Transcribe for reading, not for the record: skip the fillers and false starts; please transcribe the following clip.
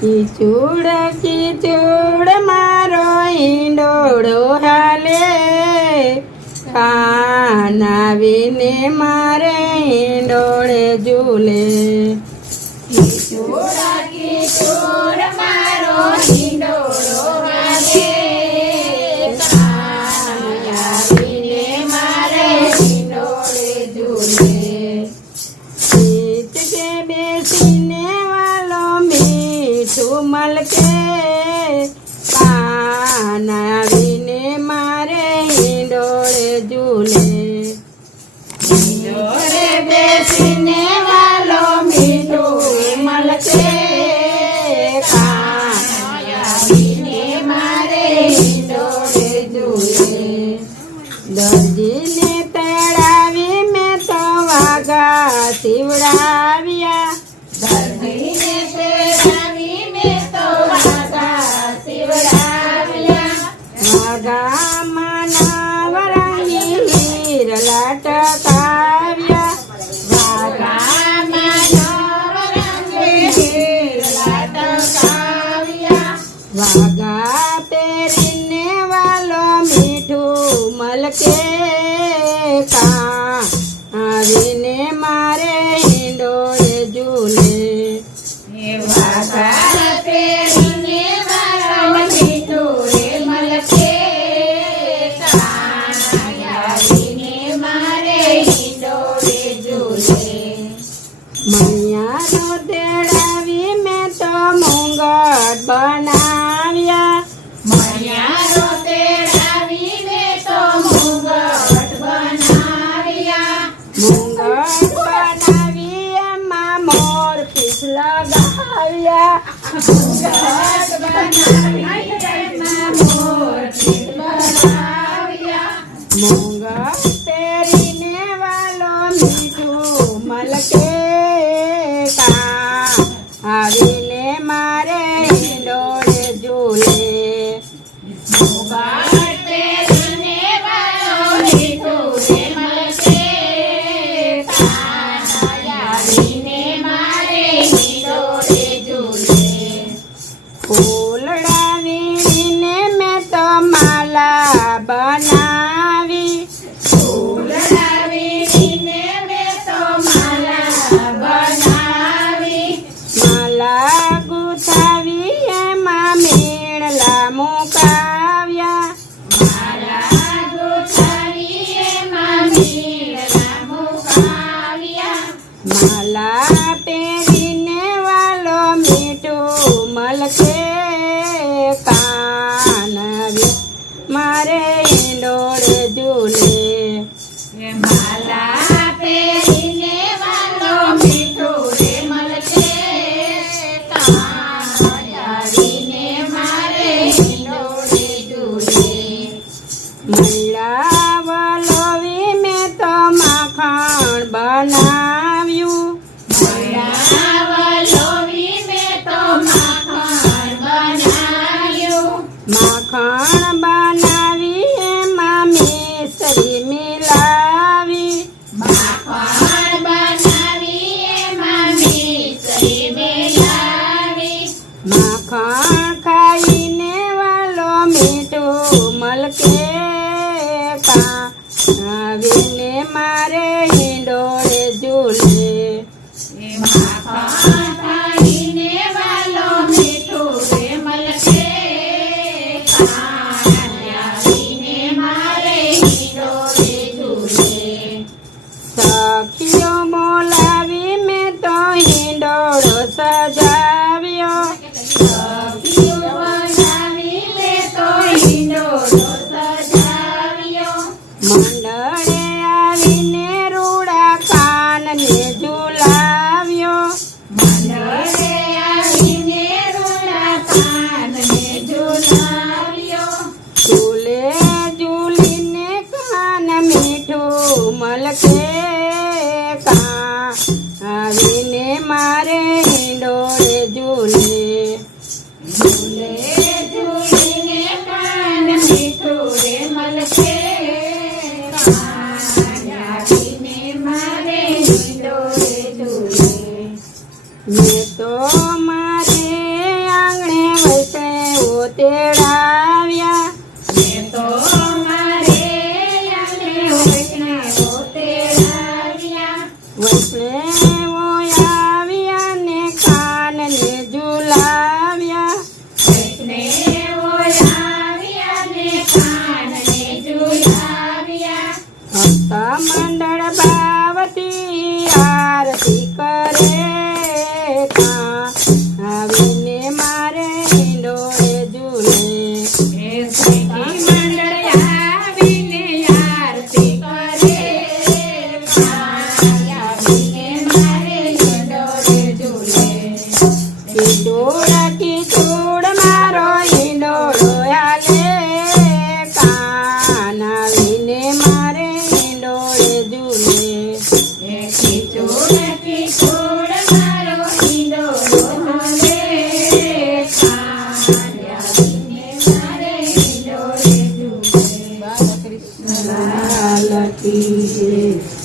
કીચુડ કીચુડ મારો ઈંડોળો હાલે, કાન આવીને મારે ઈંડોળે ઝૂલે. કીચુડ કીચુડ મારો ઈંડોળો હાલે, કાન આવીને મારે ઈંડોળે ઝૂલે. ઈચકે બેસીને વાલો મીઠું મલકે, કાન આવીને મારે ઈંડોળે ઝૂલે. ઈંડોળે બેસીને વાલો મીઠું મલકે, કાન આવીને મારે ઈંડોળે ઝૂલે. દરજીને તેડાવી મેં તો વાઘા સીવડાવ્યા, દર્દીને તેડાવી મેં તો વાઘા સીવડાવ્યા. વાઘામાં નવરંગી હીરલા ટકાવ્યા, વાઘામાં નવરંગી હીરલા ટકાવ્યા. વાઘા પહેરીને વાલો મીઠું મલકે, કાં આવીને મારે ઈંડોળે ઝૂલે. વાઘા પહેરીને વાલો મીઠું મલકે, કાન આવીને મારે ઈંડોળે ઝૂલે. મૈયાનો તેડાવી મેં તો મુંગટ બનાવ્યા, મણિયારો તેડાવી મેં તો મુંગટ બનાવ્યા. મુંગટ બનાવી એમાં મોર પીસ લગાવ્યા, મુંગટ બનાવી એમાં મોરપીંછ બનાવ્યા. મુંગટ પહેરીને વાલો મીઠું મલકે, કાં આવીને મારે ઈંડોળે ઝૂલે. મુંગટ પહેરીને વાલો મીઠું મલકે, કાન આવીને મારે ઈંડોળે ઝૂલે. ફૂલડા વીણીને મેં તો માલા બનાવી, ફૂલડા વીણીને મેં તો માલા બનાવી. માલા ગુથાવી એમાં મીણલા મુકાવ્યા, માલા ગોઠવી એમાં મીણલા મુકાવ્યા. માલા પહેરીને વાલો મીઠું મલકે, કાન આવી મારે ઈંડોળે ઝૂલે. માલા પહેરીને વાલો મીઠું મલકે, કાન આવીને મારે ઈંડોળે ઝૂલે. મૈડા વલોવી મેં તો માખણ બનાવ્યું, વલોવી મેં તો માખણ બનાવ્યું. માખણ બનાવી એમાં મિશ્રી મિલાવી, માખણ બનાવી એમાં મિશ્રી મિલાવી. માખણ ખાઈને વાલો મીઠું મલકે, કાં આવીને મારે ઈંડોળે ઝૂલે. માખણ ખાઈને વાલો મીઠું મલકે, કાન આવીને મારે ઈંડોળે ઝૂલે. સખીઓ બોલાવી મેં તો ઈંડોળો સજાવ્યો, સખીઓ બોલાવી મેં તો ઈંડોળો સજાવ્યો. મંડળે આવીને રૂડા કાનને ઝુલાવ્યો, મંડળે આવીને રૂડા કાનને ઝુલાવ્યો. ઝૂલે ઝૂલીને કાન મીઠું મલકે, કાં આવીને મારે ઈંડોળે ઝૂલે. તેડાવ્યા મેં તો મારે આંગણે વૈષ્ણવો તેડાવ્યા. વૈષ્ણવો આવ્યા ને કાનને ઝુલાવ્યા વૈષ્ણવો આવ્યા ને કાનને ઝુલાવ્યા. ભક્ત મંડળ ભાવથી આરતી કરે આવીને મારે હિંડોળે ઝૂલે એ સખી મંડળ આવીને આરતી કરે. આવીને મારે હિંડોળે ઝૂલે. કિચોડ મારો હિંડોળો હાલે કાન આવીને મારે હિંડોળે ઝૂલે એ ખીચોડ મારો હિંડોળો હાલે. આવીને મારે હિંડોળે ઝૂલે. લાલ કી જય.